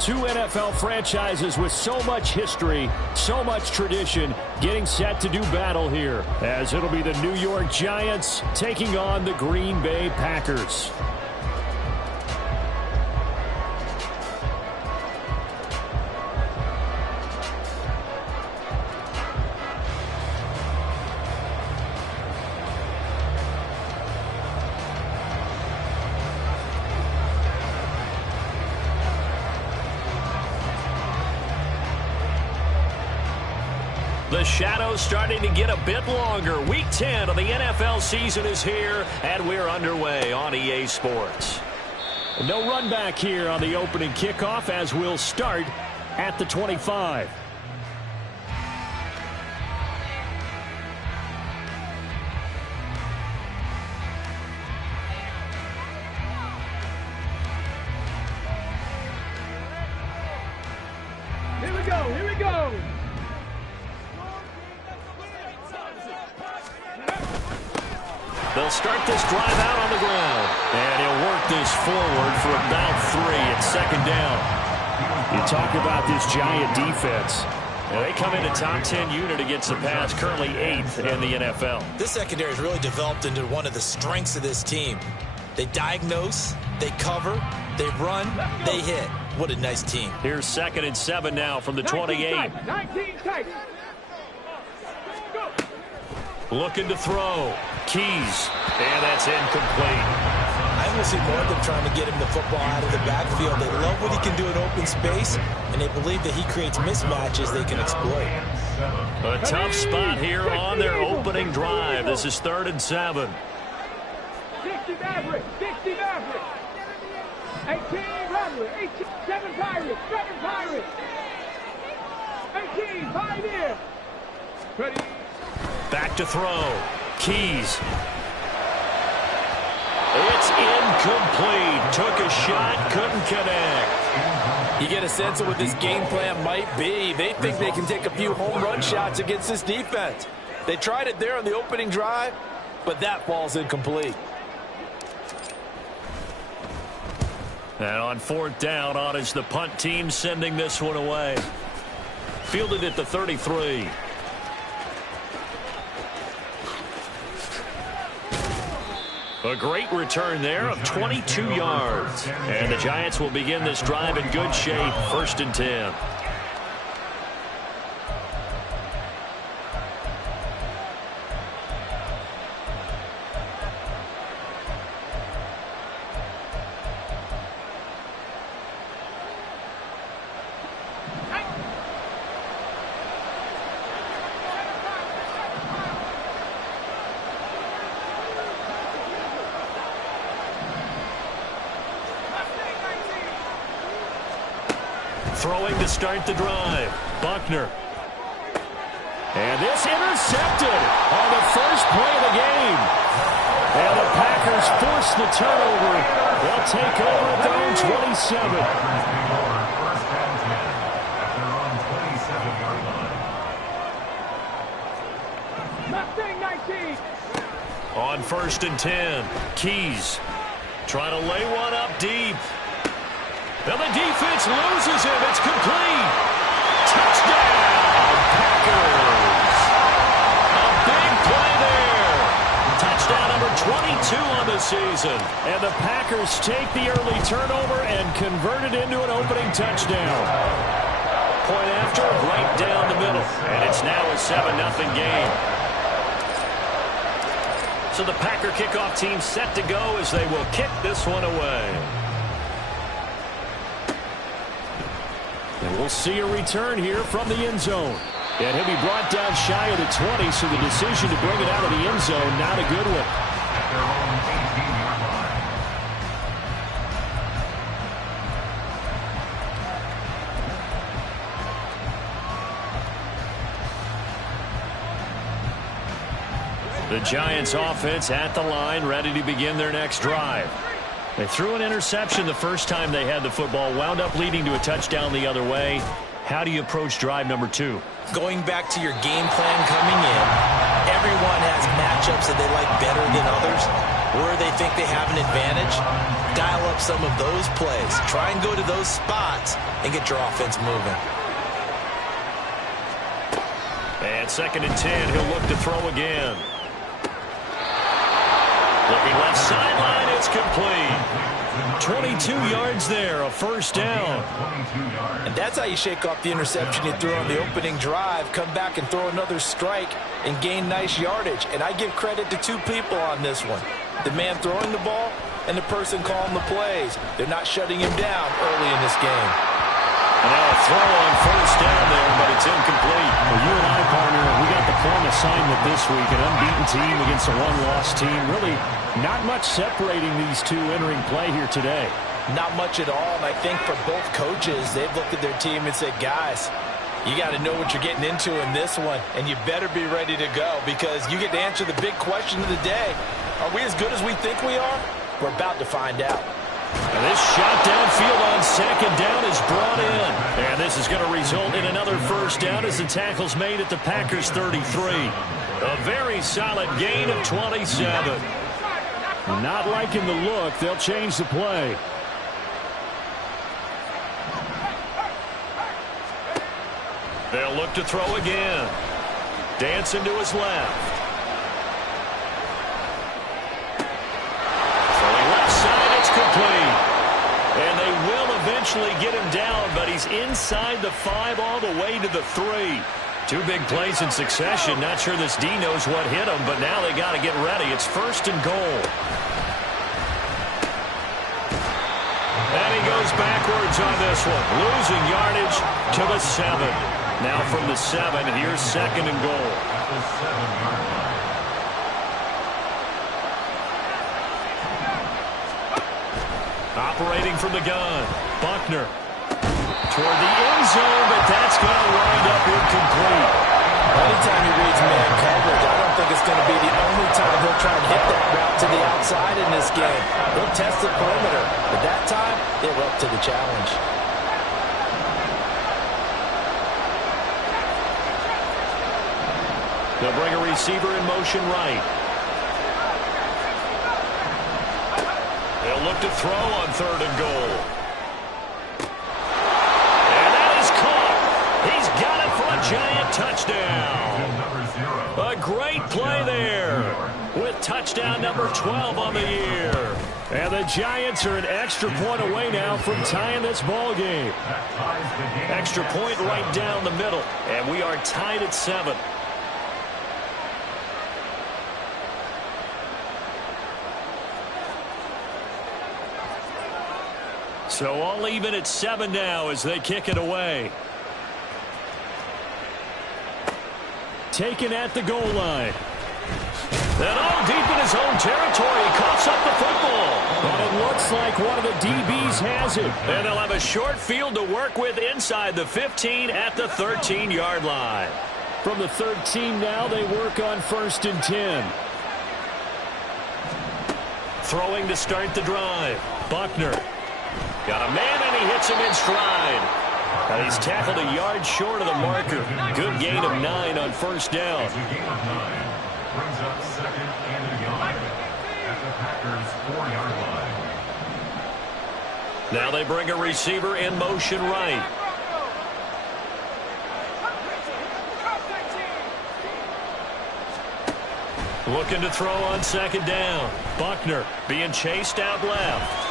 Two NFL franchises with so much history, so much tradition, getting set to do battle here, as it'll be the New York Giants taking on the Green Bay Packers. The shadow's starting to get a bit longer. Week 10 of the NFL season is here, and we're underway on EA Sports. No run back here on the opening kickoff, as we'll start at the 25. Here we go. They'll start this drive out on the ground. And he'll work this forward for about 3 at second down. You talk about this Giant defense. Now they come into top 10 unit against the pass, currently 8th in the NFL. This secondary has really developed into one of the strengths of this team. They diagnose, they cover, they run, they hit. What a nice team. Here's 2nd and 7 now from the 28. 19 tight. Go. Looking to throw. Keys. And that's incomplete. I will see more of them trying to get him the football out of the backfield. They love what he can do in open space, and they believe that he creates mismatches they can exploit. A tough spot here on their opening drive. This is 3rd and 7. 60 Maverick. 18 Robert. 7 Pirates. 18 Pioneer. Ready. Back to throw. Keys. It's incomplete. Took a shot, couldn't connect. You get a sense of what this game plan might be. They think they can take a few home run shots against this defense. They tried it there on the opening drive, but that falls incomplete. And on 4th down, on is the punt team sending this one away. Fielded at the 33. A great return there of 22 yards. And the Giants will begin this drive in good shape. 1st and 10. Throwing to start the drive. Buckner. And this intercepted on the first play of the game. And the Packers force the turnover. They'll take over at their own 27. On 1st and 10. Keys. Trying to lay one up deep. Now the defense loses him. It's complete. Touchdown, Packers. A big play there. Touchdown number 22 on the season. And the Packers take the early turnover and convert it into an opening touchdown. Point after, right down the middle. And it's now a 7-0 game. So the Packer kickoff team set to go as they will kick this one away. And we'll see a return here from the end zone. And he'll be brought down shy of the 20, so the decision to bring it out of the end zone, not a good one. The Giants offense at the line, ready to begin their next drive. They threw an interception the first time they had the football, wound up leading to a touchdown the other way. How do you approach drive number 2? Going back to your game plan coming in, everyone has matchups that they like better than others. where they think they have an advantage, dial up some of those plays. Try and go to those spots and get your offense moving. And 2nd and 10, he'll look to throw again. Looking left sideline, it's complete. 22 yards there, a first down. And that's how you shake off the interception you threw on the opening drive, come back and throw another strike and gain nice yardage. And I give credit to two people on this one. The man throwing the ball and the person calling the plays. They're not shutting him down early in this game. And now a throw on first down there, but it's incomplete. Well, you and I, partner, we got the plum assignment this week, an unbeaten team against a one-loss team. Really not much separating these two entering play here today. Not much at all, and I think for both coaches, they've looked at their team and said, guys, you got to know what you're getting into in this one, and you better be ready to go because you get to answer the big question of the day. Are we as good as we think we are? We're about to find out. And this shot downfield on 2nd down is brought in. And this is going to result in another first down as the tackle's made at the Packers 33. A very solid gain of 27. Not liking the look. They'll change the play. They'll look to throw again. Dancing to his left. Throwing left side, it's complete. And they will eventually get him down, but he's inside the 5 all the way to the 3. Two big plays in succession. Not sure this D knows what hit him, but now they got to get ready. It's 1st and goal. And he goes backwards on this one. Losing yardage to the 7. Now from the 7, here's 2nd and goal. Operating from the gun. Buckner. Toward the end zone, but that's going to wind up incomplete. Anytime he reads man coverage, I don't think it's going to be the only time he'll try and hit that route to the outside in this game. He'll test the perimeter, but that time, they were up to the challenge. They'll bring a receiver in motion right. They'll look to throw on 3rd and goal. And that is caught. He's got it for a giant touchdown. A great play there with touchdown number 12 on the year. And the Giants are an extra point away now from tying this ball game. Extra point right down the middle. And we are tied at 7. So all even at 7 now as they kick it away. Taken at the goal line. And all deep in his own territory, he coughs up the football. And it looks like one of the DBs has it. And they'll have a short field to work with inside the 15 at the 13-yard line. From the 13 now, they work on 1st and 10. Throwing to start the drive. Buckner. Got a man, and he hits him in stride. And he's tackled a yard short of the marker. Good gain of 9 on 1st down. Brings up 2nd and a yard at the Packers' 4-yard line. Now they bring a receiver in motion right. Looking to throw on 2nd down. Buckner being chased out left.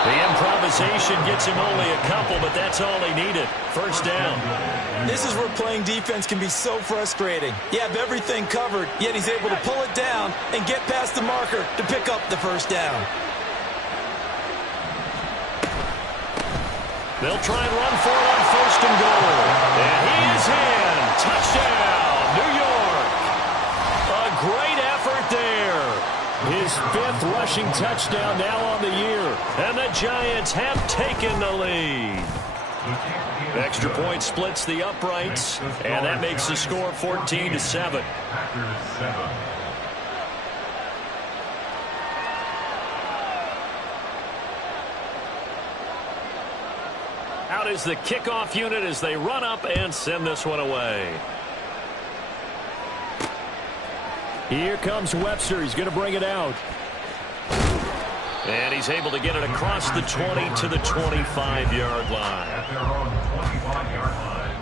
The improvisation gets him only a couple, but that's all he needed. 1st down. This is where playing defense can be so frustrating. You have everything covered, yet he's able to pull it down and get past the marker to pick up the 1st down. They'll try and run for it on 1st and goal. And he is in. Touchdown, New York. A great effort there. His 5th rushing touchdown now on the year. And the Giants have taken the lead. Extra point splits the uprights. And that makes the score 14-7. Packers 7. Out is the kickoff unit as they run up and send this one away. Here comes Webster. He's going to bring it out. And he's able to get it across the 20 to the 25-yard line. At their own 25-yard line.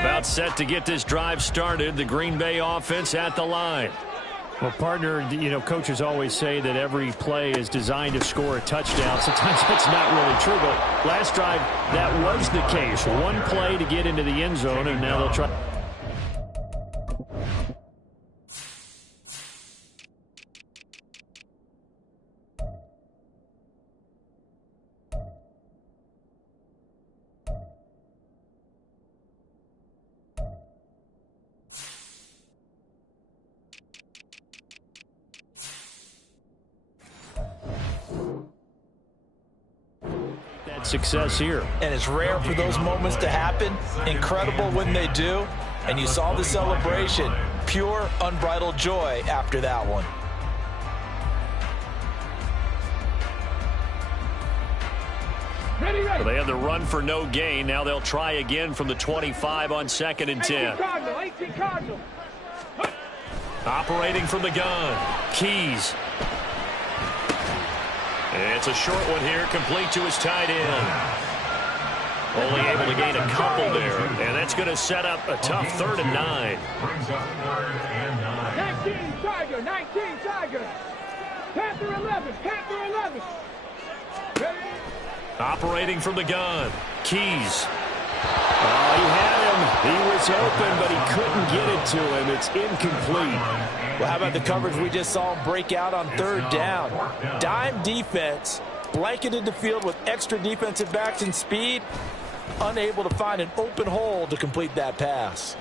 About set to get this drive started. The Green Bay offense at the line. Well, partner, coaches always say that every play is designed to score a touchdown. Sometimes that's not really true, but last drive, that was the case. One play to get into the end zone, and now they'll try. Success here. And it's rare for those moments to happen. Incredible when they do. And you saw the celebration. Pure, unbridled joy after that one. Ready. Well, they had the run for no gain. Now they'll try again from the 25 on 2nd and 10. 18 Cardinal. Operating from the gun. Keys. It's a short one here, complete to his tight end. Only able to gain a couple there, and that's going to set up a tough 3rd and 9. Brings up 3rd and 9. 19 Tiger. Panther 11. Ready. Operating from the gun. Keys. Oh, he had him. He was open, but he couldn't get it to him. It's incomplete. Well, how about the coverage we just saw him break out on 3rd down? Dime defense, blanketed the field with extra defensive backs and speed, unable to find an open hole to complete that pass.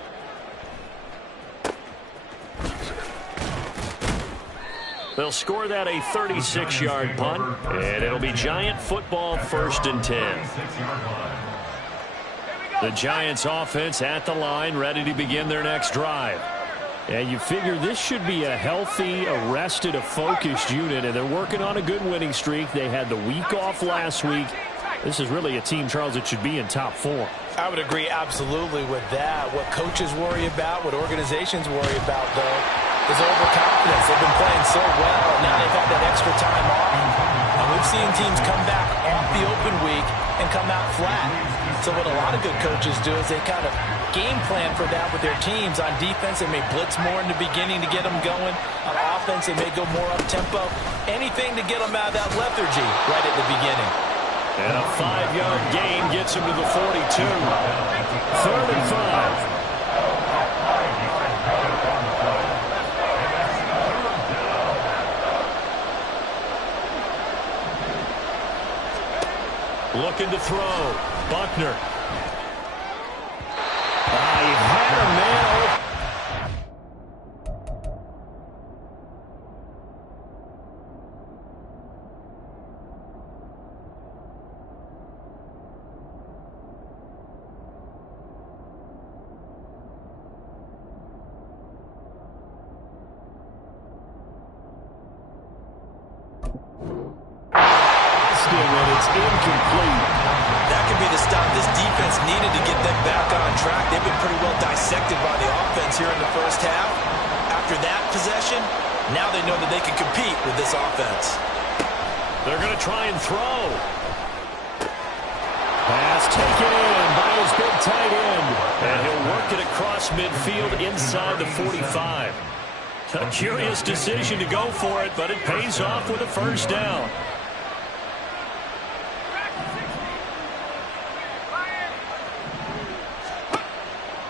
They'll score that a 36-yard punt, and it'll be Giant football 1st and 10. The Giants offense at the line, ready to begin their next drive. And you figure this should be a healthy, a rested, a focused unit, and they're working on a good winning streak. They had the week off last week. This is really a team, Charles, that should be in top form. I would agree absolutely with that. What coaches worry about, what organizations worry about, though, is overconfidence. They've been playing so well. Now they've had that extra time off. And we've seen teams come back off the open week and come out flat. So what a lot of good coaches do is they kind of game plan for that with their teams. On defense, they may blitz more in the beginning to get them going. On offense, they may go more up-tempo. Anything to get them out of that lethargy right at the beginning. And a 5-yard gain gets him to the 42. 3rd and 5. Looking to throw. Buckner. He had a man open. It's incomplete. That could be the stop this defense needed to get them back on track. They've been pretty well dissected by the offense here in the first half. After that possession, now they know that they can compete with this offense. They're going to try and throw. Pass taken in by his big tight end. And he'll work it across midfield inside the 45. A curious decision to go for it, but it pays off with a 1st down.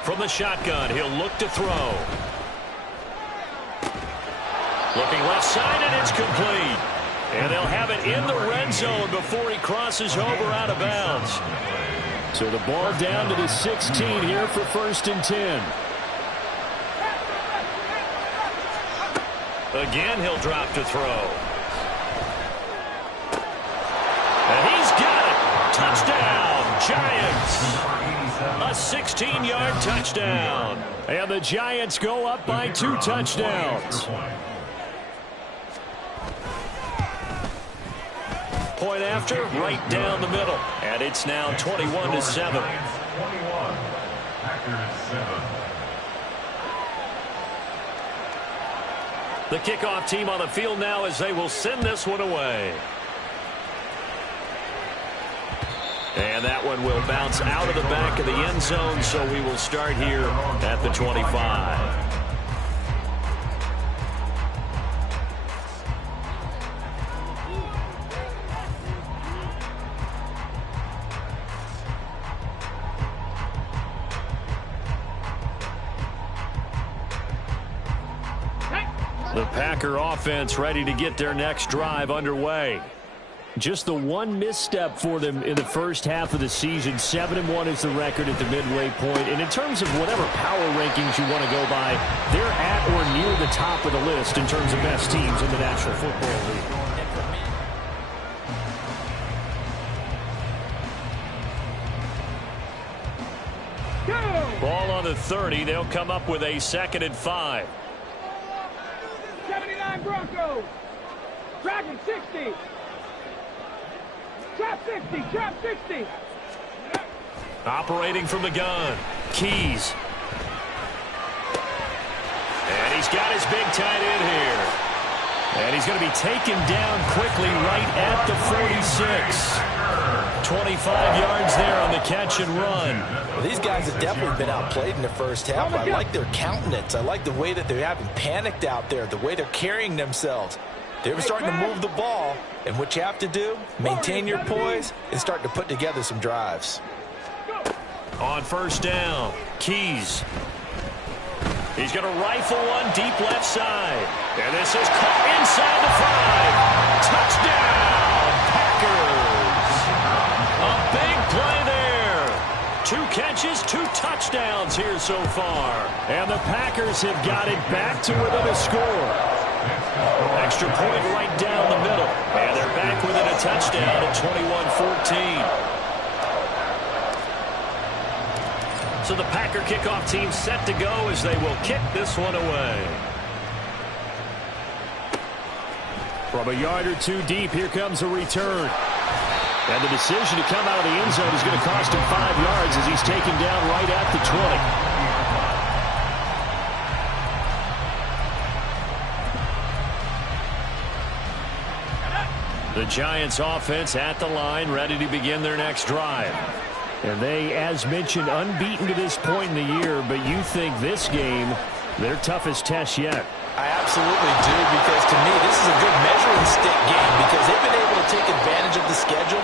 From the shotgun, he'll look to throw. Looking left side, and it's complete. And they'll have it in the red zone before he crosses over out of bounds. So the ball down to the 16 here for 1st and 10. Again, he'll drop to throw. And he's got it. Touchdown, Giants. A 16-yard touchdown. And the Giants go up by 2 touchdowns. Point after, right down the middle. And it's now 21-7. 21, Packers 7. The kickoff team on the field now as they will send this one away. And that one will bounce out of the back of the end zone, so we will start here at the 25. The Packer offense ready to get their next drive underway. Just the one misstep for them in the first half of the season. 7-1 is the record at the midway point. And in terms of whatever power rankings you want to go by, they're at or near the top of the list in terms of best teams in the National Football League. Ball on the 30. They'll come up with a 2nd and 5. 79 Broncos. Dragon 60. Trap 60. Trap 60. Operating from the gun. Keys. And he's got his big tight end here. And he's going to be taken down quickly right at the 46. 25 yards there on the catch and run. Well, these guys have definitely been outplayed in the first half. I like their countenance. I like the way that they haven't panicked out there, the way they're carrying themselves. They're starting to move the ball, and what you have to do, maintain your poise and start to put together some drives. On first down, Keys. He's going to rifle one deep left side. And this is caught inside the 5. Touchdown, Packers. A big play there. 2 catches, 2 touchdowns here so far. And the Packers have got it back to within a score. Extra point right down the middle. And they're back within a touchdown at 21-14. So the Packer kickoff team set to go as they will kick this one away. From a yard or 2 deep, here comes a return. And the decision to come out of the end zone is going to cost him 5 yards as he's taken down right at the 20. The Giants offense at the line, ready to begin their next drive. And they, as mentioned, unbeaten to this point in the year, but you think this game, their toughest test yet. I absolutely do, because to me, this is a good measuring stick game because they've been able to take advantage of the schedule.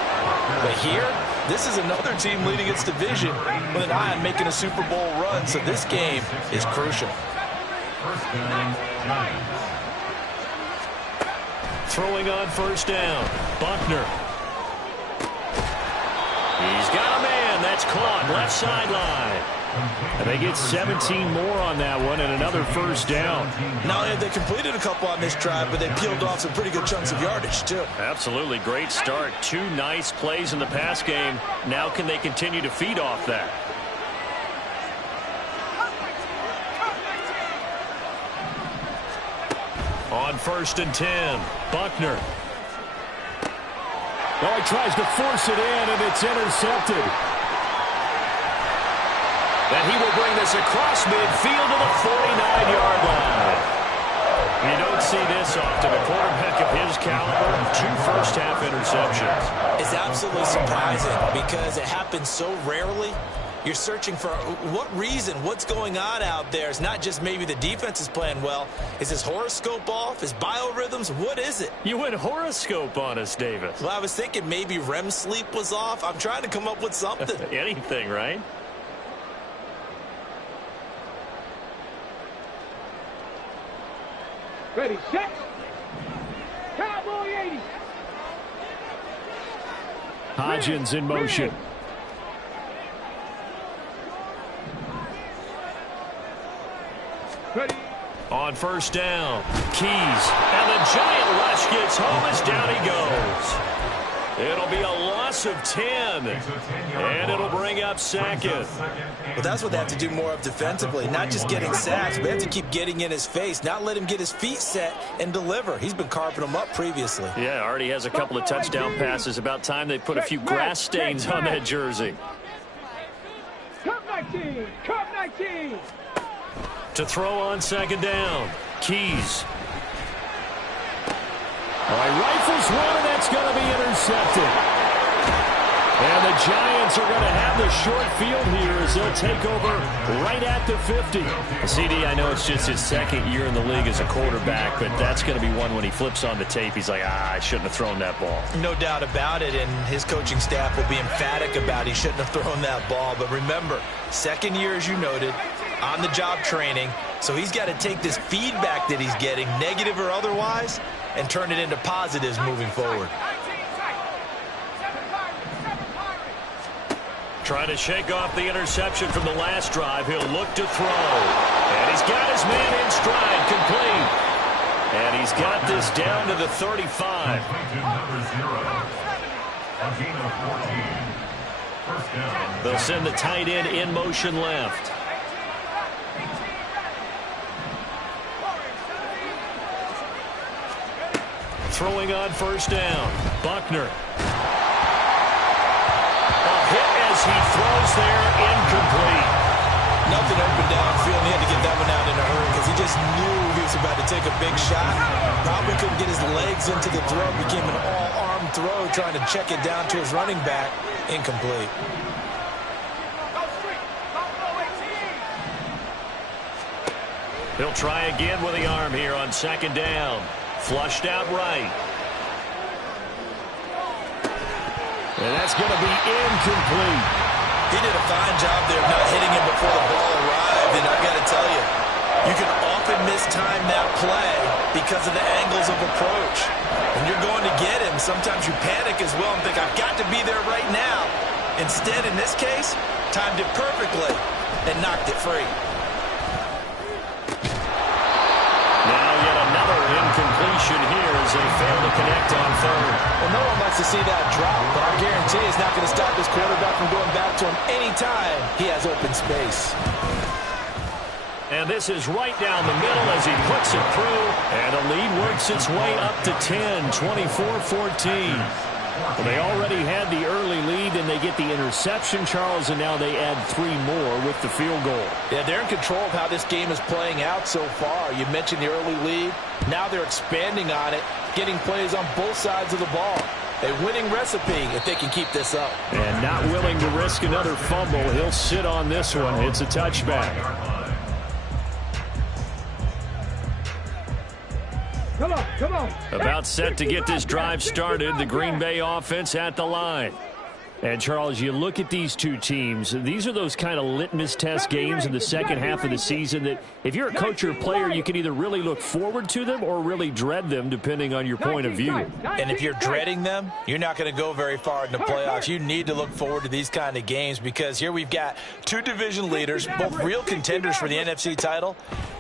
But here, this is another team leading its division with an eye on making a Super Bowl run, so this game is crucial. First down, Giants. Throwing on first down, Buckner. He's got a man. That's caught left sideline. And they get 17 more on that one and another first down. Not only have they completed a couple on this drive, but they peeled off some pretty good chunks of yardage, too. Absolutely great start. 2 nice plays in the pass game. Now can they continue to feed off that? On first and 10, Buckner. Oh, he tries to force it in, and it's intercepted. And he will bring this across midfield to the 49-yard line. You don't see this often. A quarterback of his caliber, 2 first-half interceptions. It's absolutely surprising because it happens so rarely. You're searching for what reason, what's going on out there. It's not just maybe the defense is playing well. Is his horoscope off? His biorhythms? What is it? You went horoscope on us, Davis. Well, I was thinking maybe REM sleep was off. I'm trying to come up with something. Anything, right? Ready, set. Cowboy 80. Hodgins in motion. Ready. On first down, Keys. And the giant rush gets home as down he goes. It'll be a loss of 10. And it'll bring up 2nd. Well, that's what they have to do more of defensively. Not just getting sacks, but they have to keep getting in his face. Not let him get his feet set and deliver. He's been carving them up previously. Yeah, already has a couple of touchdown passes. About time they put a few grass stains on that jersey. 19. Cup 19. To throw on second down. Keys. All right, rifles one, and that's going to be intercepted. And the Giants are going to have the short field here as they'll take over right at the 50. CD, I know it's just his second year in the league as a quarterback, but that's going to be one when he flips on the tape. He's like, I shouldn't have thrown that ball. No doubt about it, and his coaching staff will be emphatic about he shouldn't have thrown that ball. But remember, second year, as you noted, on-the-job training, so he's got to take this feedback that he's getting, negative or otherwise, and turn it into positives moving forward. Trying to shake off the interception from the last drive. He'll look to throw. And he's got his man in stride, complete. And he's got this down to the 35. They'll send the tight end in motion left. Throwing on first down. Buckner. He throws there, incomplete. Nothing open downfield. He had to get that one out in a hurry because he just knew he was about to take a big shot. Probably couldn't get his legs into the throw. Became an all-arm throw, trying to check it down to his running back. Incomplete. He'll try again with the arm here on second down. Flushed out right. And that's going to be incomplete. He did a fine job there of not hitting him before the ball arrived. And I got to tell you, you can often mistime that play because of the angles of approach. When you're going to get him, sometimes you panic as well and think, I've got to be there right now. Instead, in this case, timed it perfectly and knocked it free. Now yet another incompletion here as they fail to connect on third. Well, no one wants to see that drop, but I guarantee it's not going to stop his quarterback from going back to him anytime he has open space. And this is right down the middle as he puts it through. And the lead works its way up to 10, 24-14. Well, they already had the early lead, and they get the interception, Charles, and now they add 3 more with the field goal. Yeah, they're in control of how this game is playing out so far. You mentioned the early lead. Now they're expanding on it, getting plays on both sides of the ball. A winning recipe if they can keep this up. And not willing to risk another fumble. He'll sit on this one. It's a touchback. Come on, come on. About set to get this drive started. The Green Bay offense at the line. And, Charles, you look at these two teams, these are those kind of litmus test games in the second half of the season that if you're a coach or a player, you can either really look forward to them or really dread them, depending on your point of view. And if you're dreading them, you're not going to go very far in the playoffs. You need to look forward to these kind of games because here we've got 2 division leaders, both real contenders for the NFC title.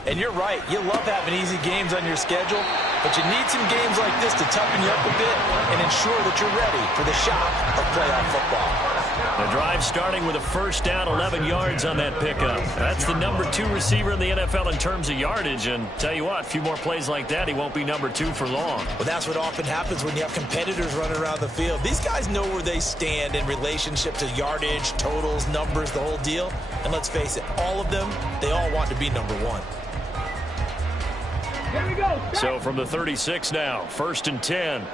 And you're right, you love having easy games on your schedule, but you need some games like this to toughen you up a bit and ensure that you're ready for the shock of playoff football. The drive starting with a first down, 11 yards on that pickup. That's the number 2 receiver in the NFL in terms of yardage. And tell you what, a few more plays like that, he won't be number 2 for long. Well, that's what often happens when you have competitors running around the field. These guys know where they stand in relationship to yardage, totals, numbers, the whole deal. And let's face it, all of them, they all want to be number 1. Here we go. So from the 36 now, 1st and 10.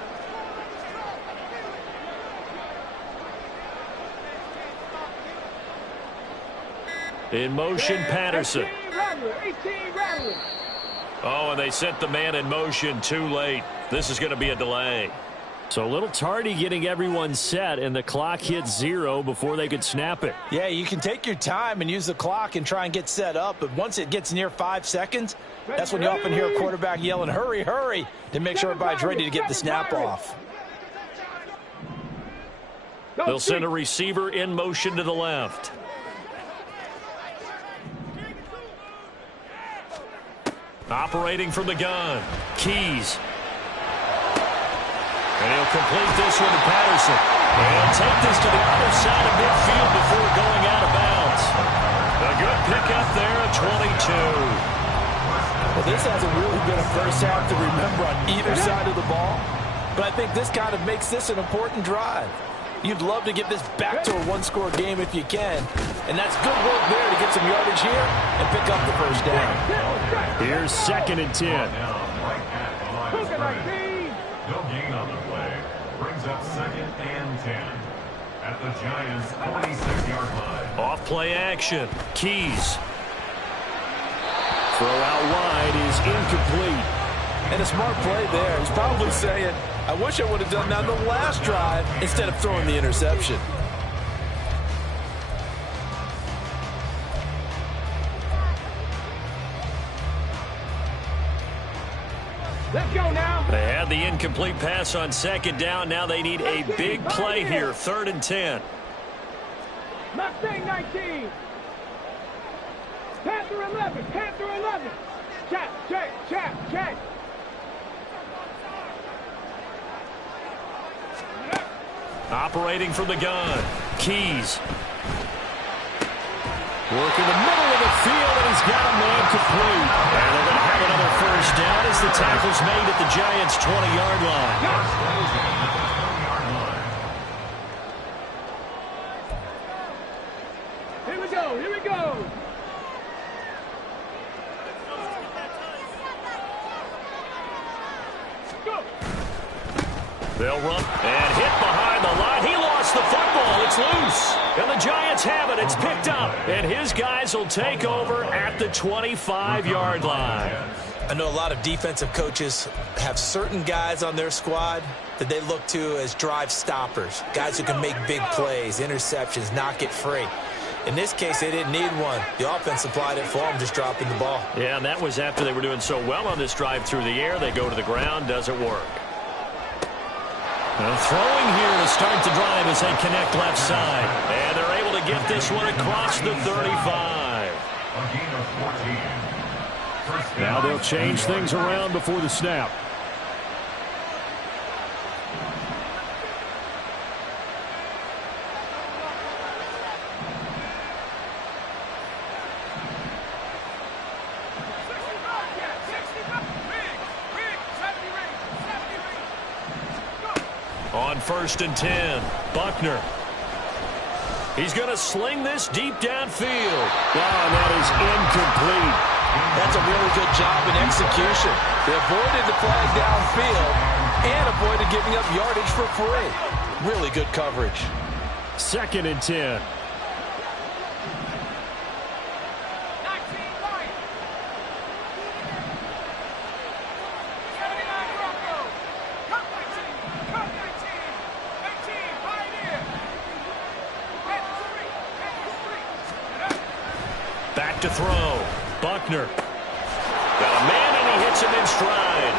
In motion, Patterson. 18 Rattler. Oh, and they sent the man in motion too late. This is going to be a delay. So a little tardy getting everyone set, and the clock hit 0 before they could snap it. Yeah, you can take your time and use the clock and try and get set up, but once it gets near 5 seconds, that's when you often hear a quarterback yelling, hurry, hurry, to make sure everybody's ready to get the snap off. They'll send a receiver in motion to the left. Operating from the gun, Keys. And he'll complete this one to Patterson. And he'll take this to the other side of midfield before going out of bounds. A good pickup there at 22. Well, this hasn't really been a first half to remember on either side of the ball. But I think this kind of makes this an important drive. You'd love to get this back to a one-score game if you can. And that's good work there to get some yardage here and pick up the first down. Here's 2nd and 10. No gain on the play. Brings up 2nd and 10. At the Giants' 46-yard line. Off play action. Keys. Throw out wide is incomplete. And a smart play there. He's probably saying, I wish I would have done that on the last drive instead of throwing the interception. Let's go now. They had the incomplete pass on 2nd down. Now they need a big play here. 3rd and 10. Mustang 19. Panther 11. Panther 11. Check, check, check, check. Operating from the gun. Keys. Working the middle of the field, and he's got a man complete. And they're going to have another first down as the tackle's made at the Giants' 20-yard line. Here we go, here we go. Go. They'll run and hit behind the line. He lost the football. It's loose. And the Giants have it. It's picked up. And his guys will take over at the 25-yard line. I know a lot of defensive coaches have certain guys on their squad that they look to as drive stoppers, guys who can make big plays, interceptions, knock it free. In this case, they didn't need one. The offense supplied it for them, just dropping the ball. Yeah, and that was after they were doing so well on this drive through the air. They go to the ground, doesn't work. And throwing here to start the drive as they connect left side. And they're able to get this one across the 35. A gain of 14. Now they'll change things around before the snap. On 1st and 10, Buckner. He's going to sling this deep downfield. Wow, that is incomplete. That's a really good job in execution. They avoided the flag downfield and avoided giving up yardage for free. Really good coverage. 2nd and 10. Back to throw. Buckner. Got a man, and he hits him in stride.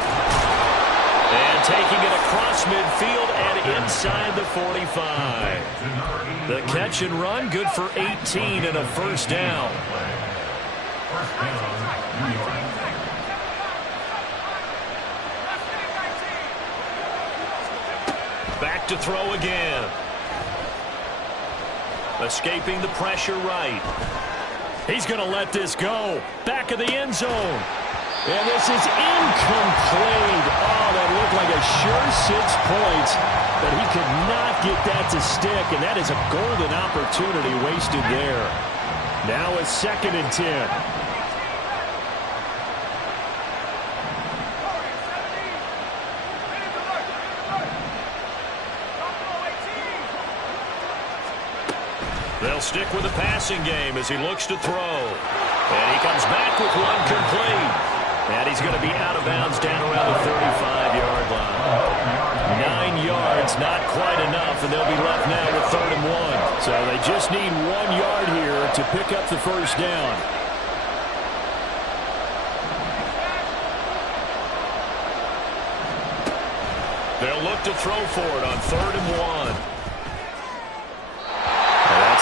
And taking it across midfield and inside the 45. The catch and run, good for 18 and a first down. Back to throw again. Escaping the pressure right. He's going to let this go. Back of the end zone. And this is incomplete. Oh, that looked like a sure 6 points, but he could not get that to stick, and that is a golden opportunity wasted there. Now it's 2nd and 10. They'll stick with the passing game as he looks to throw. And he comes back with one complete. And he's going to be out of bounds down around the 35-yard line. 9 yards, not quite enough, and they'll be left now with 3rd and 1. So they just need 1 yard here to pick up the first down. They'll look to throw for it on 3rd and 1.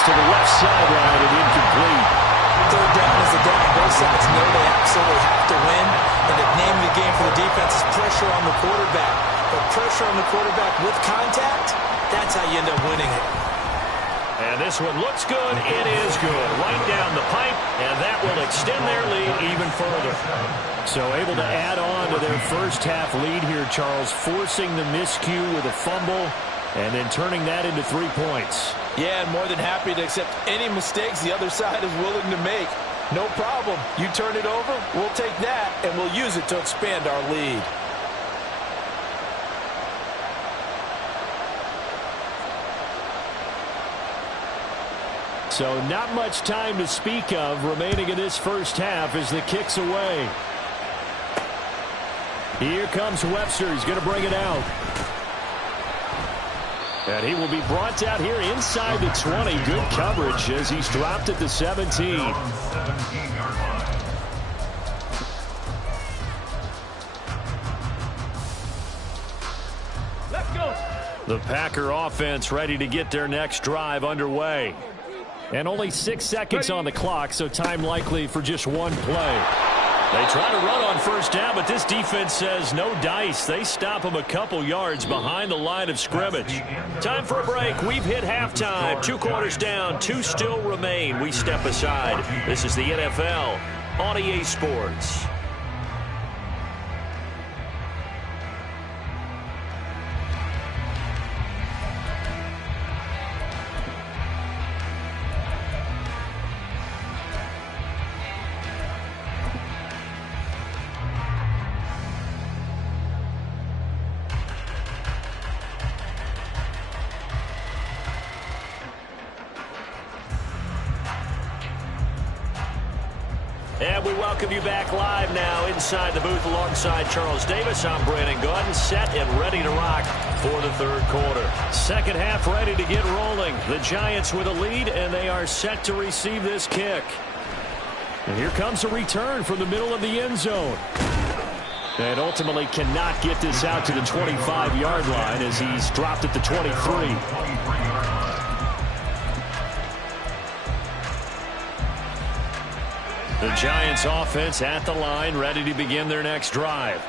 To the left sideline and incomplete. 3rd down is a down. Both sides know they absolutely have to win. And the name of the game for the defense is pressure on the quarterback. But pressure on the quarterback with contact, that's how you end up winning it. And this one looks good. It is good. Right down the pipe, and that will extend their lead even further. So able to add on to their first half lead here, Charles, forcing the miscue with a fumble. And then turning that into 3 points. Yeah, and more than happy to accept any mistakes the other side is willing to make. No problem. You turn it over, we'll take that, and we'll use it to expand our lead. So not much time to speak of remaining in this first half as the kick's away. Here comes Webster. He's going to bring it out. And he will be brought down here inside the 20. Good coverage as he's dropped at the 17. Let's go. The Packer offense ready to get their next drive underway. And only 6 seconds on the clock, so time likely for just one play. They try to run on first down, but this defense says no dice. They stop them a couple yards behind the line of scrimmage. Time for a break. We've hit halftime. 2 quarters down. 2 still remain. We step aside. This is the NFL on EA Sports. And we welcome you back live now inside the booth alongside Charles Davis. I'm Brandon Gordon, set and ready to rock for the third quarter. Second half ready to get rolling. The Giants with a lead, and they are set to receive this kick. And here comes a return from the middle of the end zone. And ultimately cannot get this out to the 25-yard line as he's dropped at the 23. The Giants offense at the line, ready to begin their next drive.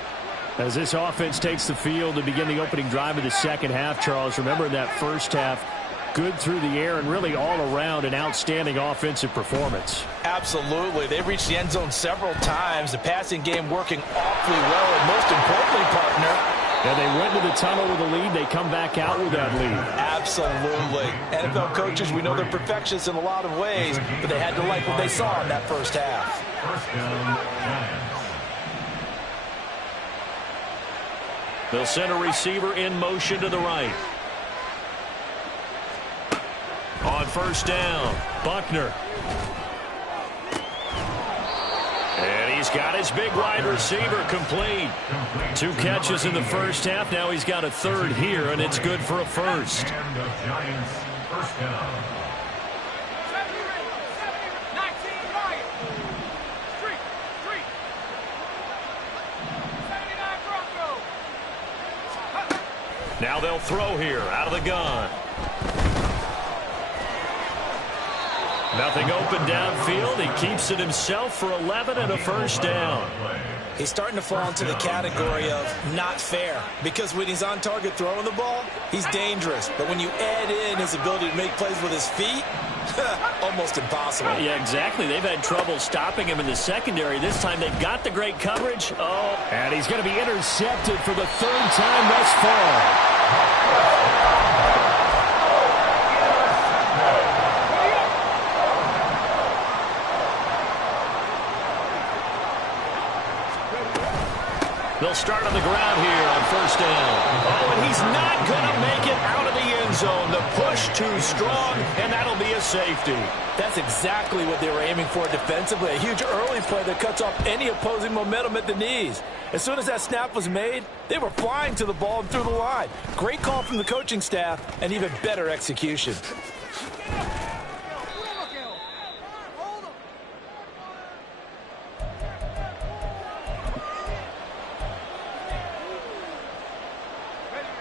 As this offense takes the field to begin the opening drive of the second half, Charles, remember in that first half, good through the air and really all around an outstanding offensive performance. Absolutely. They reached the end zone several times. The passing game working awfully well, and most importantly, partner, and they went to the tunnel with a lead. They come back out with that lead. Absolutely. NFL coaches, we know they're perfectionists in a lot of ways, but they had to like what they saw in that first half. First down, Giants. They'll send a receiver in motion to the right. On first down, Buckner. And he's got his big wide receiver complete. 2 catches in the first half. Now he's got a third here, and it's good for a first. And the Giants, first down. 19 right. Street. 79 Bronco. Now they'll throw here out of the gun. Nothing open downfield. He keeps it himself for 11 and a first down. He's starting to fall into the category of not fair, because when he's on target throwing the ball, he's dangerous. But when you add in his ability to make plays with his feet, almost impossible. Yeah, exactly. They've had trouble stopping him in the secondary. This time they've got the great coverage. Oh, and he's going to be intercepted for the third time thus far. They'll start on the ground here on first down. Oh, and he's not going to make it out of the end zone. The push too strong, and that'll be a safety. That's exactly what they were aiming for defensively. A huge early play that cuts off any opposing momentum at the knees. As soon as that snap was made, they were flying to the ball and through the line. Great call from the coaching staff, and even better execution.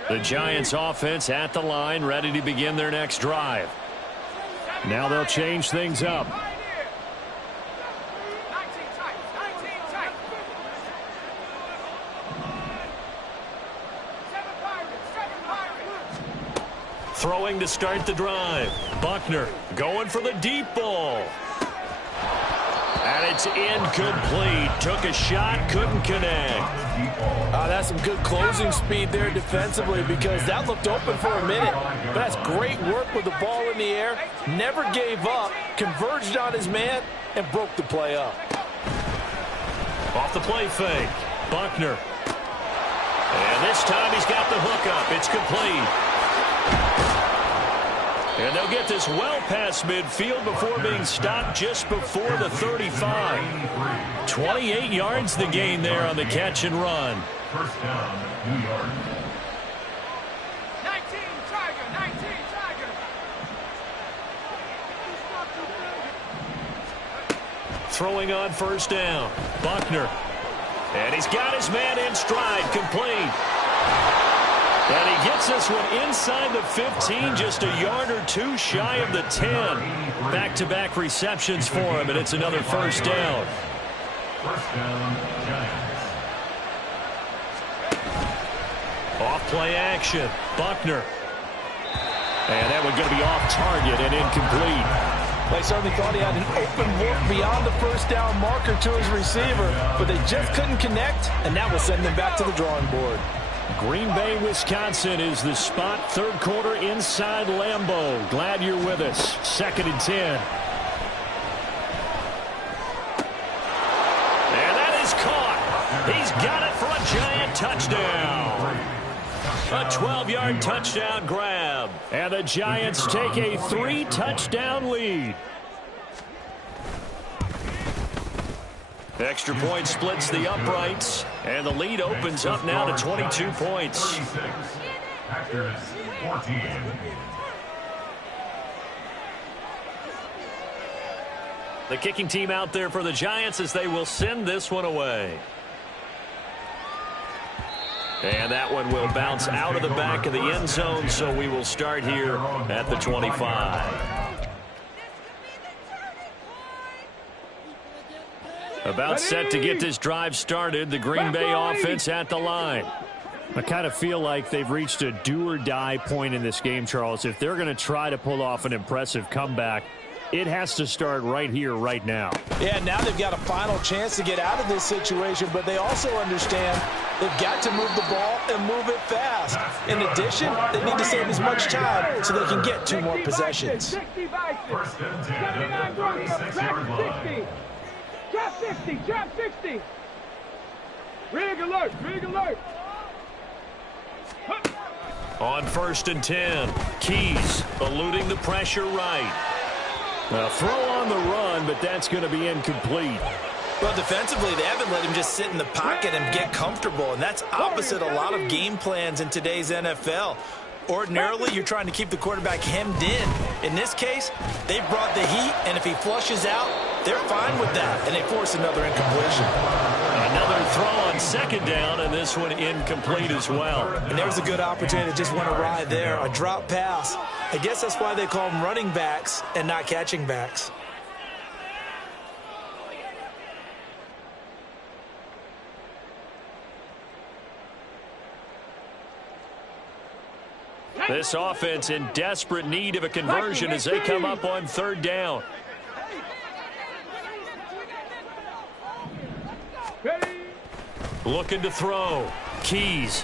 The Giants offense at the line, ready to begin their next drive. Now they'll change things up. Throwing to start the drive. Buckner going for the deep ball. And it's incomplete. Took a shot, couldn't connect. That's some good closing speed there defensively because that looked open for a minute. But that's great work with the ball in the air. Never gave up, converged on his man, and broke the play up. Off the play fake, Buckner. And this time he's got the hookup. It's complete. And they'll get this well past midfield before being stopped just before the 35. 28 yards the gain there on the catch and run. First down, New York. 19 Tiger, 19 Tiger. Throwing on first down, Buckner. And he's got his man in stride, complete. And he gets this one inside the 15, just a yard or two shy of the 10. Back-to-back receptions for him, and it's another first down. First down, Giants. Off-play action, Buckner. And that one going to be off target and incomplete. They certainly thought he had an open look beyond the first down marker to his receiver, but they just couldn't connect, and that will send them back to the drawing board. Green Bay, Wisconsin is the spot. Third quarter inside Lambeau. Glad you're with us. 2nd and 10. And that is caught. He's got it for a Giant touchdown. A 12-yard touchdown grab. And the Giants take a 3-touchdown lead. Extra point splits the uprights, and the lead opens up now to 22 points. 36. Packers 14. The kicking team out there for the Giants as they will send this one away. And that one will bounce out of the back of the end zone, so we will start here at the 25. About set to get this drive started. The Green Bay offense at the line. I kind of feel like they've reached a do-or-die point in this game, Charles. If they're going to try to pull off an impressive comeback, it has to start right here, right now. Yeah, now they've got a final chance to get out of this situation, but they also understand they've got to move the ball and move it fast. In addition, they need to save as much time so they can get 2 more possessions. 60 vices. First and 10 79 at the Broncos. 36-yard line. 60. Trap 60. Trap 60. Rig alert. Rig alert. On 1st and 10, Keys eluding the pressure right. A throw on the run, but that's going to be incomplete. Well, defensively, they haven't let him just sit in the pocket and get comfortable, and that's opposite a lot of game plans in today's NFL. Ordinarily, you're trying to keep the quarterback hemmed in. In this case, they brought the heat, and if he flushes out, they're fine with that, and they force another incompletion. Another throw on 2nd down, and this one incomplete as well. And there was a good opportunity that just went awry there, a drop pass. I guess that's why they call them running backs and not catching backs. This offense in desperate need of a conversion as they come up on 3rd down. Looking to throw. Keys.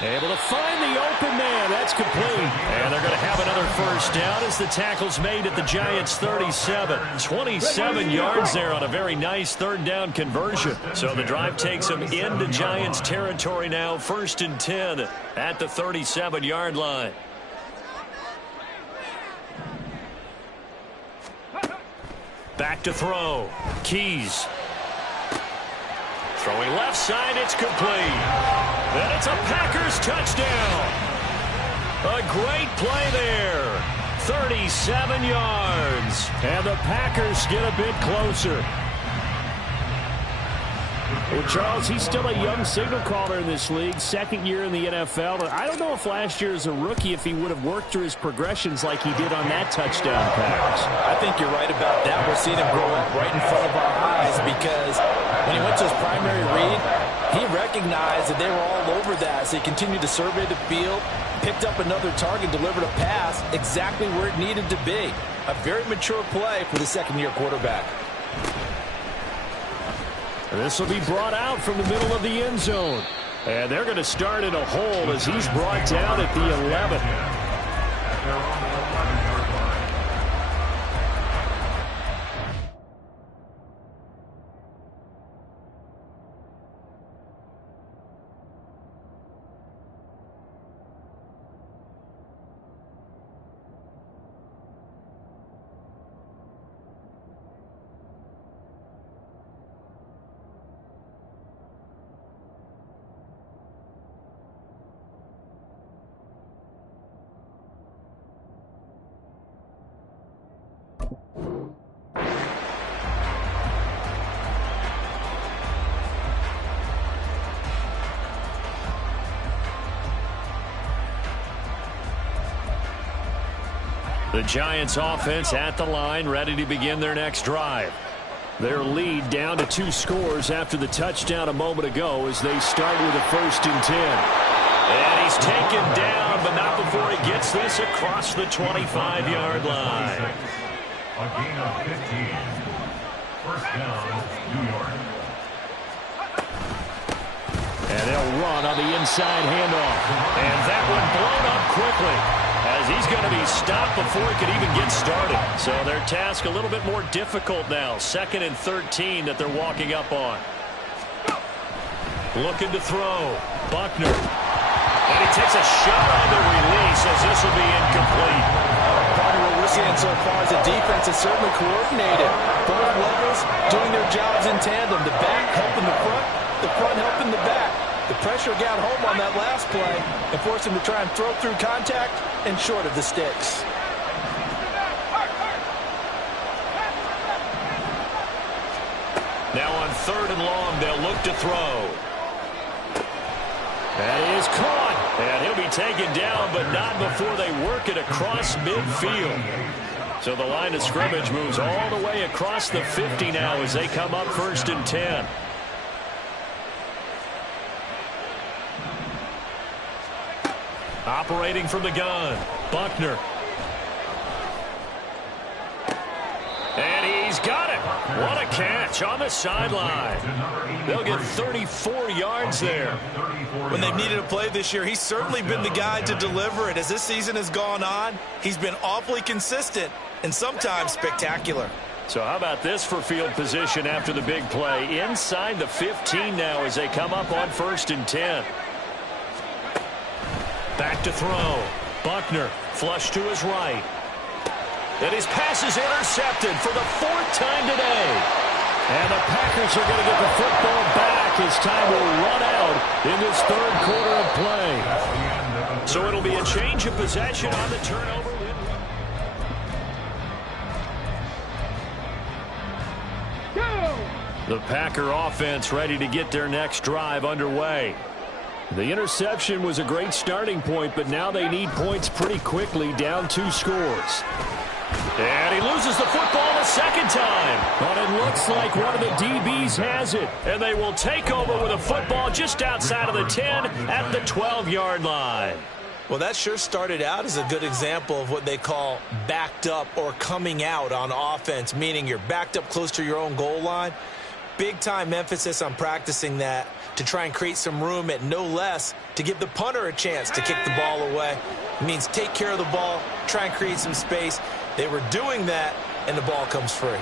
Able to find the open man. That's complete. And they're going to have another first down as the tackle's made at the Giants' 37. 27 yards there on a very nice 3rd down conversion. So the drive takes them into Giants territory now. 1st and 10 at the 37-yard line. Back to throw. Keys. Throwing left side, it's complete. And it's a Packers touchdown. A great play there. 37 yards. And the Packers get a bit closer. Well, Charles, he's still a young signal caller in this league, 2nd year in the NFL. But I don't know if last year as a rookie, if he would have worked through his progressions like he did on that touchdown pass. I think you're right about that. We're seeing him grow up right in front of our eyes because when he went to his primary read, He recognized that they were all over that, so he continued to survey the field, picked up another target, delivered a pass exactly where it needed to be. A very mature play for the second-year quarterback. This will be brought out from the middle of the end zone. And they're going to start in a hole as he's brought down at the 11. The Giants offense at the line, ready to begin their next drive. Their lead down to 2 scores after the touchdown a moment ago as they start with a 1st and 10. And he's taken down, but not before he gets this across the 25-yard line. A gain of 15. First down, New York. And they'll run on the inside handoff. And that one blown up quickly, as he's going to be stopped before he could even get started. So their task a little bit more difficult now. 2nd and 13 that they're walking up on. Looking to throw. Buckner. And he takes a shot on the release as this will be incomplete. Part of what we're seeing so far is the defense is certainly coordinated. Both levels doing their jobs in tandem. The back helping the front helping the back. The pressure got home on that last play and forced him to try and throw through contact and short of the sticks. Now on 3rd and long, they'll look to throw. That is caught. And he'll be taken down, but not before they work it across midfield. So the line of scrimmage moves all the way across the 50 now as they come up 1st and 10. Operating from the gun, Buckner. And he's got it. What a catch on the sideline. They'll get 34 yards there. When they've needed a play this year, he's certainly been the guy to deliver it. As this season has gone on, he's been awfully consistent and sometimes spectacular. So how about this for field position after the big play? Inside the 15 now as they come up on 1st and 10. Back to throw. Buckner, flush to his right. And his pass is intercepted for the 4th time today. And the Packers are going to get the football back as time will run out in this 3rd quarter of play. So it'll be a change of possession on the turnover. The Packer offense ready to get their next drive underway. The interception was a great starting point, but now they need points pretty quickly, down 2 scores. And he loses the football a second time. But it looks like one of the DBs has it. And they will take over with a football just outside of the 10 at the 12-yard line. Well, that sure started out as a good example of what they call backed up or coming out on offense, meaning you're backed up close to your own goal line. Big-time emphasis on practicing that to try and create some room at no less to give the punter a chance to kick the ball away. It means take care of the ball, try and create some space. They were doing that, and the ball comes free.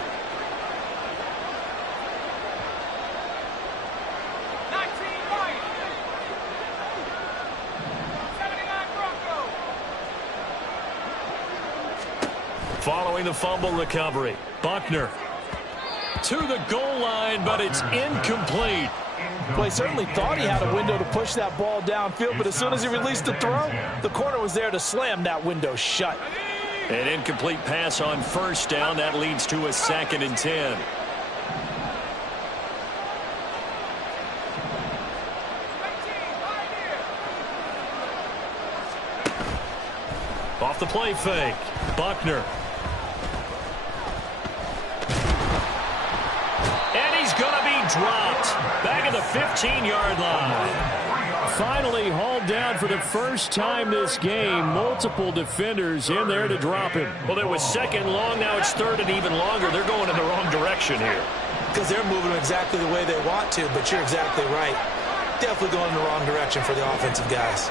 Following the fumble recovery, Buckner to the goal line, but it's incomplete. Well, he certainly thought he had a window to push that ball downfield, but as soon as he released the throw, the corner was there to slam that window shut. An incomplete pass on 1st down. That leads to a 2nd and 10. Off the play fake, Buckner. And he's going to be dropped. Back near the 15-yard line. Finally hauled down for the first time this game. Multiple defenders in there to drop him. Well, it was second long. Now it's third and even longer. They're going in the wrong direction here. Because they're moving exactly the way they want to, but you're exactly right. Definitely going in the wrong direction for the offensive guys.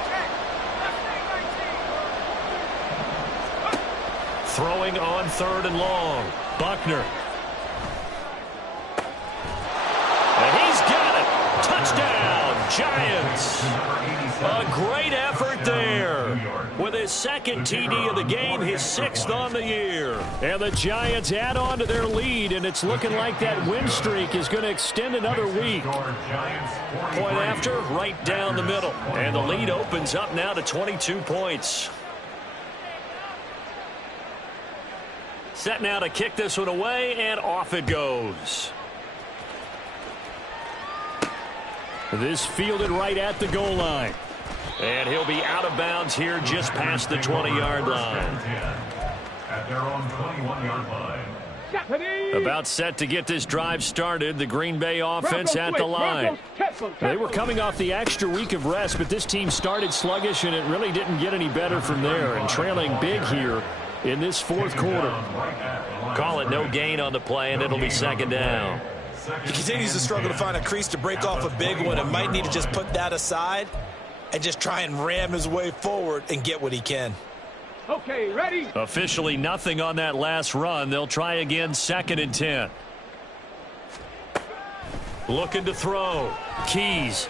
Throwing on third and long. Buckner. And he's got it. Touchdown, Giants. A great effort there. With his second TD of the game, his 6th on the year. And the Giants add on to their lead, and it's looking like that win streak is going to extend another week. Point after, right down the middle. And the lead opens up now to 22 points. Set now to kick this one away, and off it goes. This fielded right at the goal line. And he'll be out of bounds here just past the 20-yard line. At their own 21-yard line. About set to get this drive started. The Green Bay offense at the line. They were coming off the extra week of rest, but this team started sluggish, and it really didn't get any better from there. And trailing big here in this fourth quarter. Call it no gain on the play, and it'll be second down. He continues to struggle to find a crease to break off a big one and might need to just put that aside and just try and ram his way forward and get what he can. Okay, ready? Officially nothing on that last run. They'll try again, 2nd and 10. Looking to throw. Keys.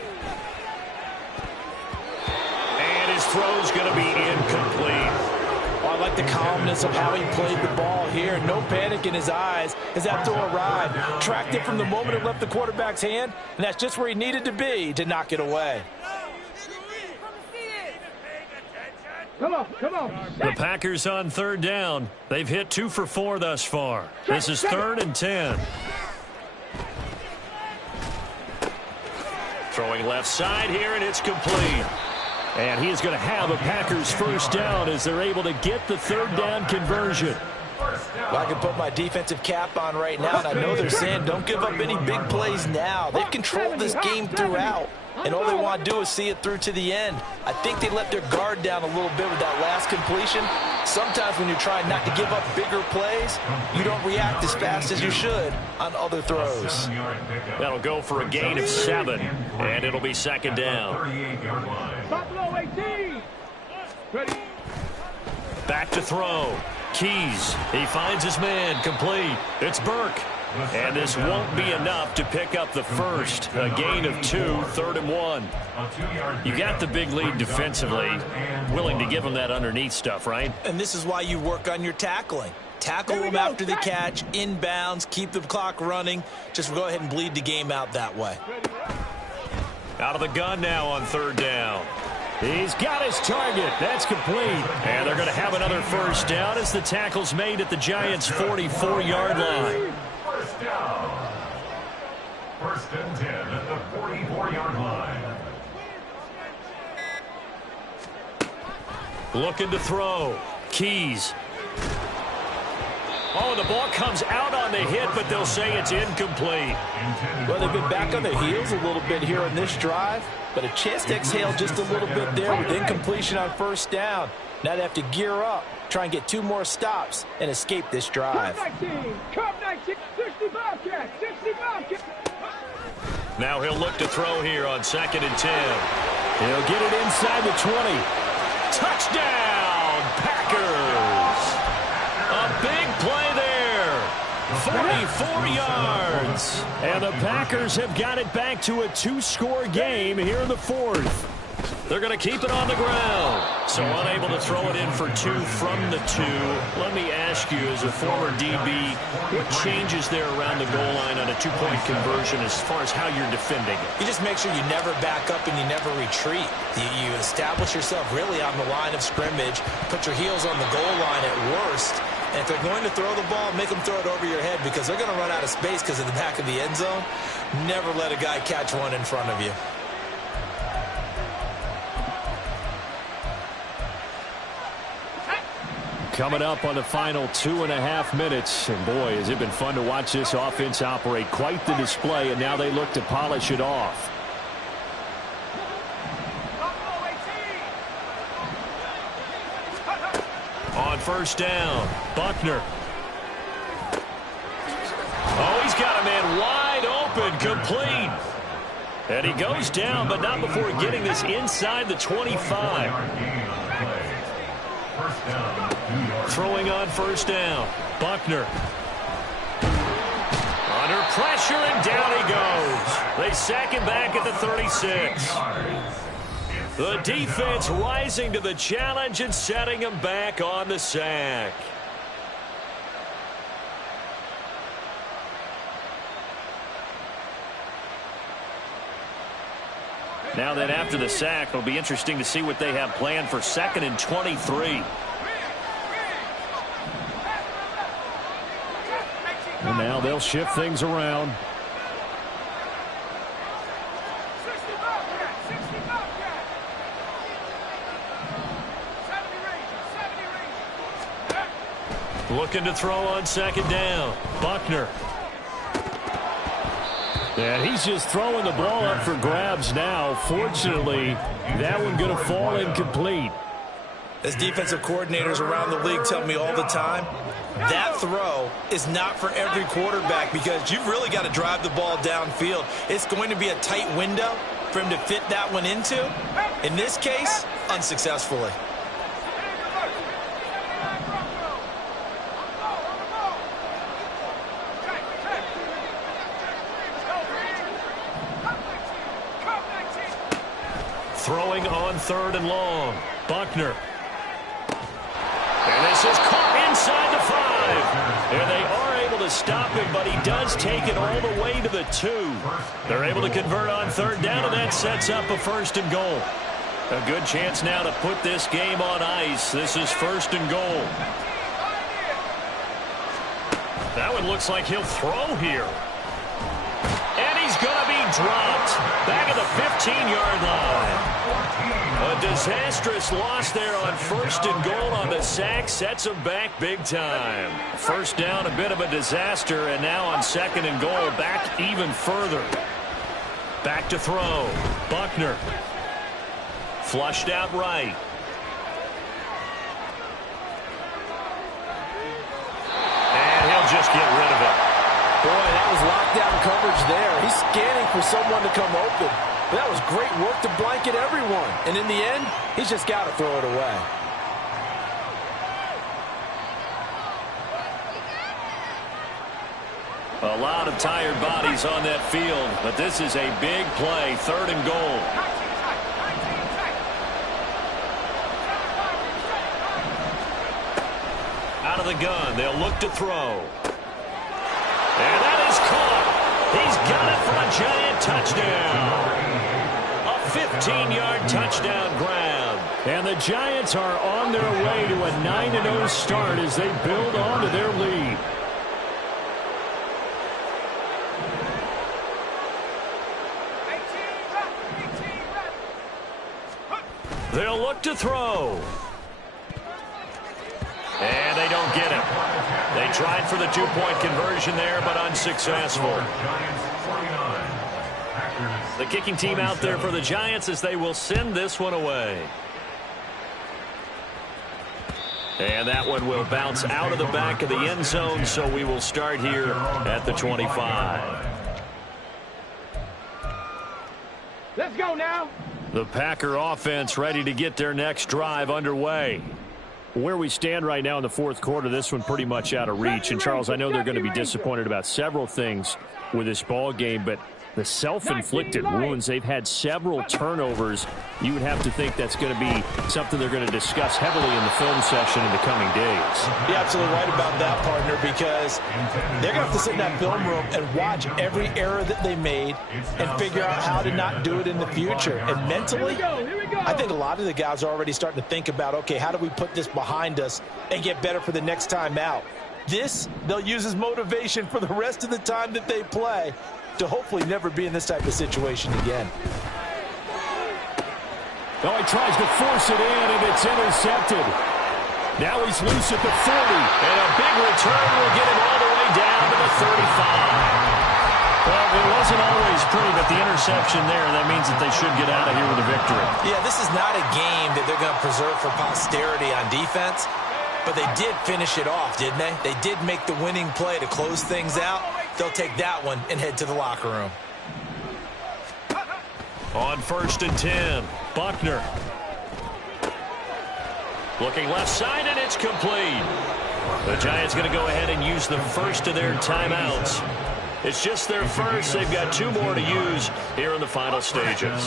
And his throw's going to be incomplete. I like the calmness of how he played the ball here. No panic in his eyes as that throw arrived. Tracked it from the moment it left the quarterback's hand, and that's just where he needed to be to knock it away. Come on, come on. The Packers on third down. They've hit 2 for 4 thus far. This is 3rd and 10. Throwing left side here, and it's complete. And he is going to have a Packers first down as they're able to get the third down conversion. Well, I can put my defensive cap on right now, and I know they're saying don't give up any big plays now. They've controlled this game throughout, and all they want to do is see it through to the end. I think they let their guard down a little bit with that last completion. Sometimes when you're trying not to give up bigger plays, you don't react as fast as you should on other throws. That'll go for a gain of 7, and it'll be second down. Buffalo 18. Ready? Back to throw. Keys. He finds his man. Complete. It's Burke. And this won't be enough to pick up the first. A gain of 2, 3rd and 1. You got the big lead defensively. Willing to give him that underneath stuff, right? And this is why you work on your tackling. Tackle them after the catch, inbounds, keep the clock running. Just go ahead and bleed the game out that way. Out of the gun now on third down. He's got his target. That's complete. And they're going to have another first down as the tackle's made at the Giants' 44-yard line. First down. 1st and 10 at the 44-yard line. Looking to throw. Keys. Oh, the ball comes out on the hit, but they'll say it's incomplete. Well, they've been back on their heels a little bit here on this drive, but a chance to exhale just a little bit there with incompletion on first down. Now they have to gear up, try and get 2 more stops, and escape this drive. Come 19, 60 Bobcats, 60 Bobcats. Now he'll look to throw here on 2nd and 10. He'll get it inside the 20. Touchdown, Packers! A big play there. 44 yards. And the Packers have got it back to a 2-score game here in the 4th. They're going to keep it on the ground. So unable to throw it in for 2 from the 2. Let me ask you, as a former DB, what changes there around the goal line on a 2-point conversion as far as how you're defending it? You just make sure you never back up and you never retreat. You establish yourself really on the line of scrimmage, put your heels on the goal line at worst, and if they're going to throw the ball, make them throw it over your head because they're going to run out of space because of the back of the end zone. Never let a guy catch one in front of you. Coming up on the final 2.5 minutes. And boy, has it been fun to watch this offense operate. Quite the display, and now they look to polish it off. On first down, Buckner. Oh, he's got a man wide open, complete. And he goes down, but not before getting this inside the 25. Throwing on first down, Buckner. Under pressure, and down he goes. They sack him back at the 36. The defense rising to the challenge and setting him back on the sack. Now then, after the sack, it'll be interesting to see what they have planned for 2nd and 23. And now they'll shift things around. Looking to throw on 2nd down. Buckner. And he's just throwing the ball up for grabs now. Fortunately, that one going to fall incomplete. As defensive coordinators around the league tell me all the time, that throw is not for every quarterback because you've really got to drive the ball downfield. It's going to be a tight window for him to fit that one into. In this case, unsuccessfully. Throwing on 3rd and long. Buckner. And this is caught inside the 5. And they are able to stop him, but he does take it all the way to the 2. They're able to convert on 3rd down, and that sets up a 1st and goal. A good chance now to put this game on ice. This is 1st and goal. That one looks like he'll throw here. And he's going to be dropped back at the 15-yard line. A disastrous loss there on 1st and goal on the sack sets him back big time. 1st down, a bit of a disaster, and now on 2nd and goal, back even further. Back to throw. Buckner. Flushed out right. And he'll just get rid of it. Boy, that was lockdown coverage there. He's scanning for someone to come open. But that was great work to blanket everyone. And in the end, he's just got to throw it away. A lot of tired bodies on that field, but this is a big play, 3rd and goal. Out of the gun, they'll look to throw. And that is caught. He's got it for a giant touchdown. A 15-yard touchdown grab. And the Giants are on their way to a 9-0 start as they build on to their lead. They'll look to throw. And they don't get him. They tried for the 2-point conversion there, but unsuccessful. The kicking team out there for the Giants as they will send this one away. And that one will bounce out of the back of the end zone, so we will start here at the 25. Let's go now. The Packer offense ready to get their next drive underway. Where we stand right now in the 4th quarter, this one pretty much out of reach. And, Charles, I know they're going to be disappointed about several things with this ball game, but the self-inflicted wounds, they've had several turnovers. You would have to think that's going to be something they're going to discuss heavily in the film session in the coming days. You're absolutely right about that, partner, because they're going to have to sit in that film room and watch every error that they made and figure out how to not do it in the future. And mentally, I think a lot of the guys are already starting to think about, okay, how do we put this behind us and get better for the next time out? This, they'll use as motivation for the rest of the time that they play to hopefully never be in this type of situation again. Oh, he tries to force it in, and it's intercepted. Now he's loose at the 40. And a big return will get him all the way down to the 35. Well, it wasn't always pretty, but the interception there, that means that they should get out of here with a victory. Yeah, this is not a game that they're going to preserve for posterity on defense, but they did finish it off, didn't they? They did make the winning play to close things out. They'll take that one and head to the locker room. On 1st and 10, Buckner. Looking left side, and it's complete. The Giants going to go ahead and use the first of their timeouts. It's just their first. They've got 2 more to use here in the final stages.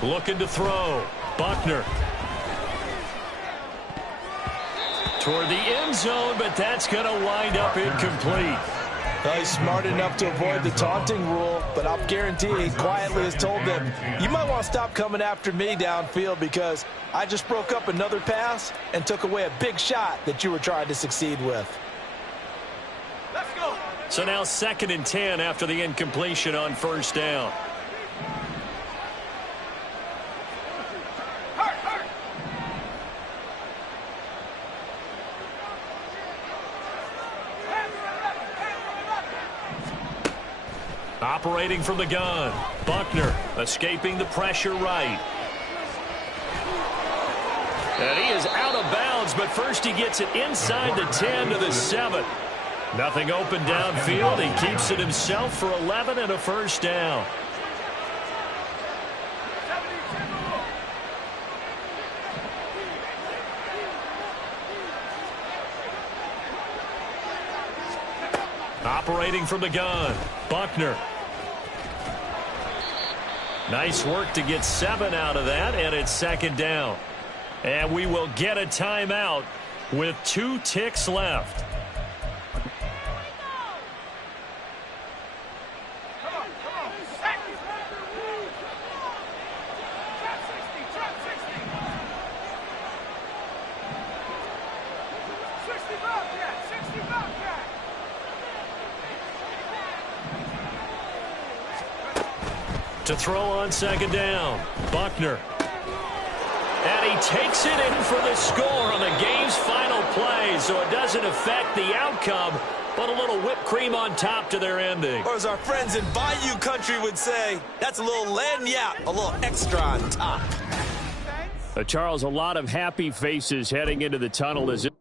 Looking to throw. Buckner. Toward the end zone, but that's going to wind up incomplete. Well, he's smart enough to avoid the taunting rule, but I'll guarantee he quietly has told them, you might want to stop coming after me downfield because I just broke up another pass and took away a big shot that you were trying to succeed with. Let's go. So now 2nd and 10 after the incompletion on 1st down. Operating from the gun. Buckner escaping the pressure right. And he is out of bounds, but first he gets it inside the 10 to the 7. Nothing open downfield. He keeps it himself for 11 and a 1st down. Operating from the gun. Buckner. Nice work to get 7 out of that, and it's 2nd down. And we will get a timeout with 2 ticks left. To throw on 2nd down, Buckner. And he takes it in for the score on the game's final play, so it doesn't affect the outcome, but a little whipped cream on top to their ending. Or as our friends in Bayou Country would say, that's a little lagniappe, a little extra on top. Charles, a lot of happy faces heading into the tunnel as it